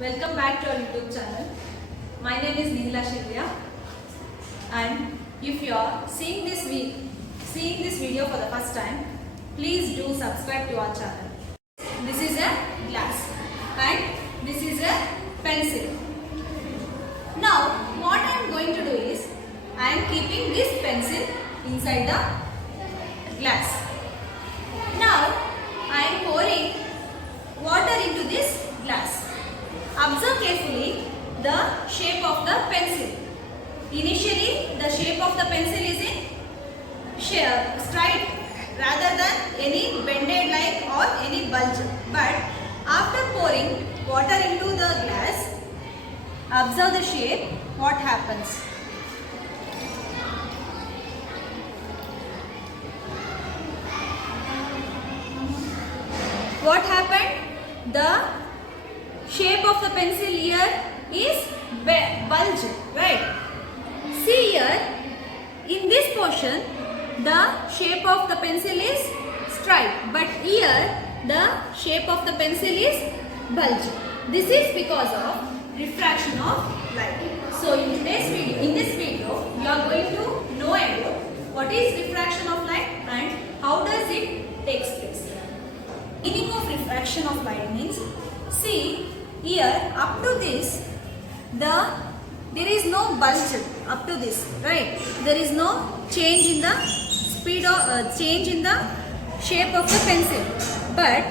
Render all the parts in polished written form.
Welcome back to our YouTube channel. My name is Neela Shilya, and if you are seeing this video for the first time, please do subscribe to our channel. This is a glass and this is a pencil. Now what I am going to do is I am keeping this pencil inside the glass. Now I am pouring water into this glass. Observe carefully the shape of the pencil. Initially the shape of the pencil is in straight rather than any bended like or any bulge. But after pouring water into the glass, observe the shape, what happens. What happened? The shape of the pencil here is bulge, right? See here, in this portion, the shape of the pencil is straight, but here the shape of the pencil is bulge. This is because of refraction of light. So in this video, you are going to know about what is refraction of light and how does it takes place. Meaning of refraction of light means, see here up to this, there is no bulge up to this, right? There is no change in the speed or change in the shape of the pencil. But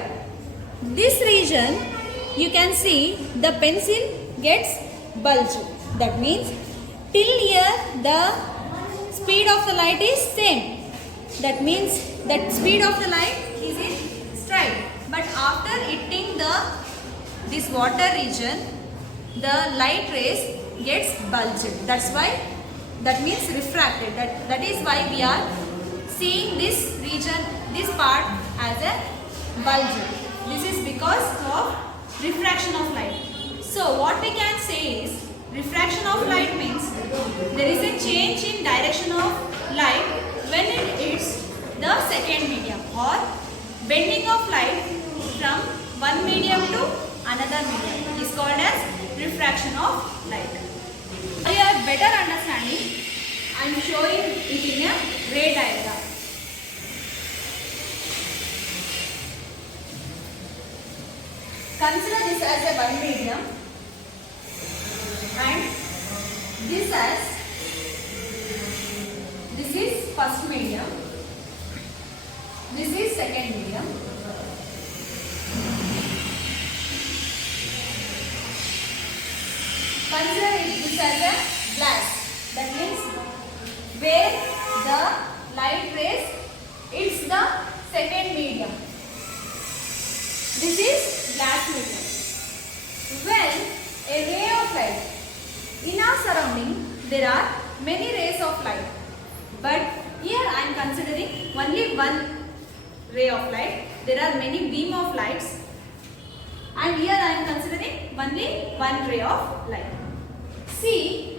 this region, you can see the pencil gets bulge. That means till here the speed of the light is same. That means that speed of the light is in straight. But after hitting this water region, the light rays gets bulged. That means refracted. That is why we are seeing this region, this part as a bulge. This is because of refraction of light. So what we can say is, refraction of light means there is a change in direction of light when it hits the second medium, or bending of light from one medium to another medium is called as refraction of light. For your better understanding, I am showing it in a ray diagram. Consider this as a one medium and this is first medium, this is second medium. Consider this as a glass. That means where the light rays hits the second medium. This is glass medium. When a ray of light, in our surrounding there are many rays of light, but here I am considering only one ray of light. There are many beam of lights, and here I am considering only one ray of light. See,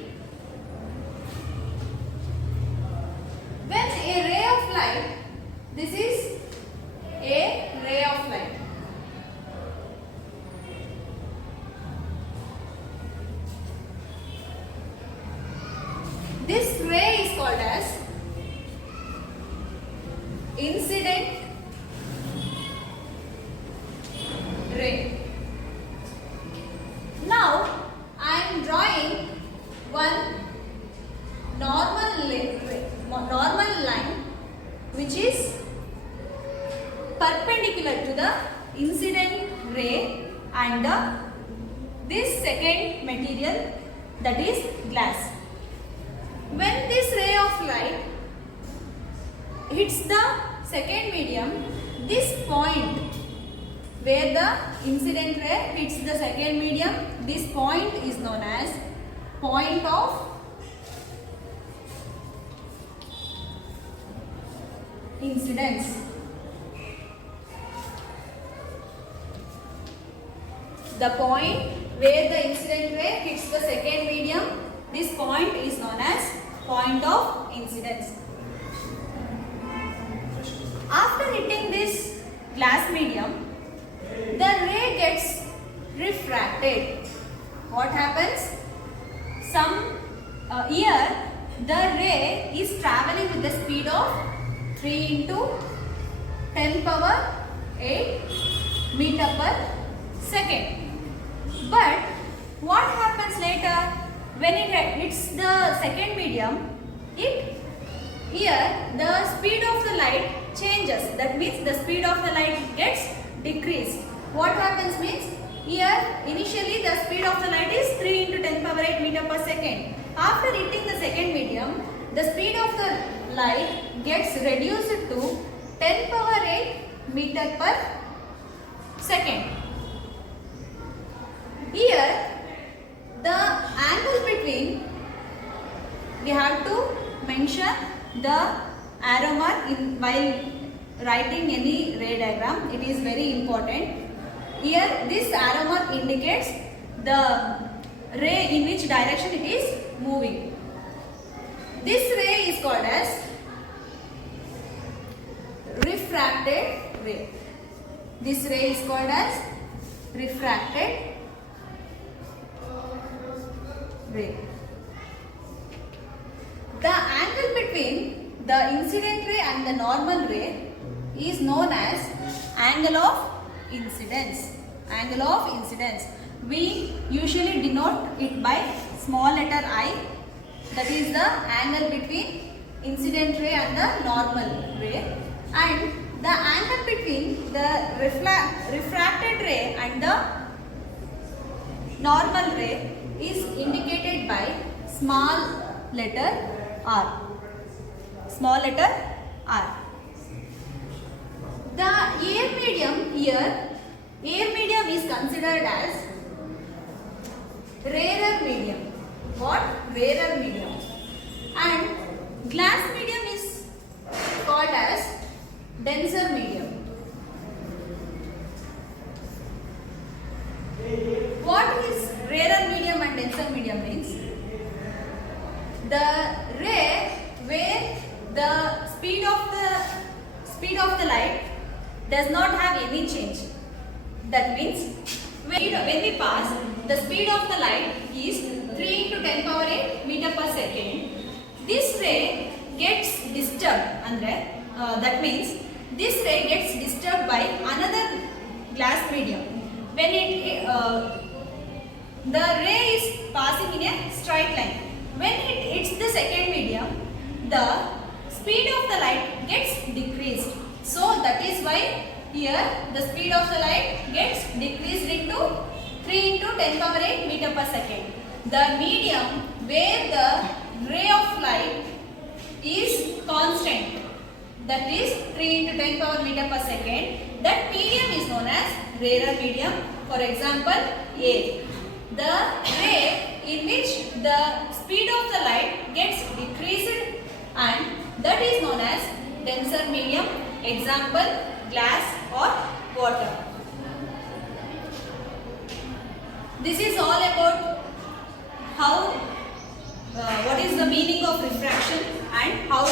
when a ray of light, this is a ray of light. This ray is called as incident ray. Now I am drawing one normal line which is perpendicular to the incident ray and this second material, that is glass. When this ray of light hits the second medium, this point where the incident ray hits the second medium, this point is known as point of incidence. The point where the incident ray hits the second medium, this point is known as point of incidence. After hitting this glass medium, the ray gets refracted. what happens? Here the ray is traveling with the speed of 3 into 10 power 8 meter per second. But what happens later when it hits the second medium? Here the speed of the light changes. That means the speed of the light gets decreased. What happens means here initially the speed of the light is 3 into 10 power 8 meter per second. After hitting the second medium, the speed of the light gets reduced to 10 power 8 meter per second. Here the angle between, we have to mention the arrow mark while writing any ray diagram. It is very important. Here this arrow mark indicates the ray in which direction it is moving. This ray is called as refracted ray. This ray is called as refracted ray. The angle between the incident ray and the normal ray is known as angle of incidence. Angle of incidence. We usually denote it by small letter I. That is the angle between incident ray and the normal ray. And the angle between the refracted ray and the normal ray is indicated by small letter r. Small letter r. The air medium here, air medium is considered as rarer medium. What? Rarer medium. And glass medium is called as denser medium. What is rarer medium and denser medium means? The ray where the speed of the light does not have any change. That means when we pass, the speed of the light is 3 into 10 power 8 meter per second. This ray gets disturbed, and that means this ray gets disturbed by another glass medium. When the ray is passing in a straight line. When it hits the second medium, the speed of the light gets decreased. So that is why here the speed of the light gets decreased into 3 into 10 power 8 meter per second. The medium where the ray of light is constant, that is 3 into 10 power meter per second, that medium is known as rarer medium. For example, air. The ray in which the speed of the light gets decreased, and that is known as denser medium. Example, glass or water. This is all about how what is the meaning of refraction and how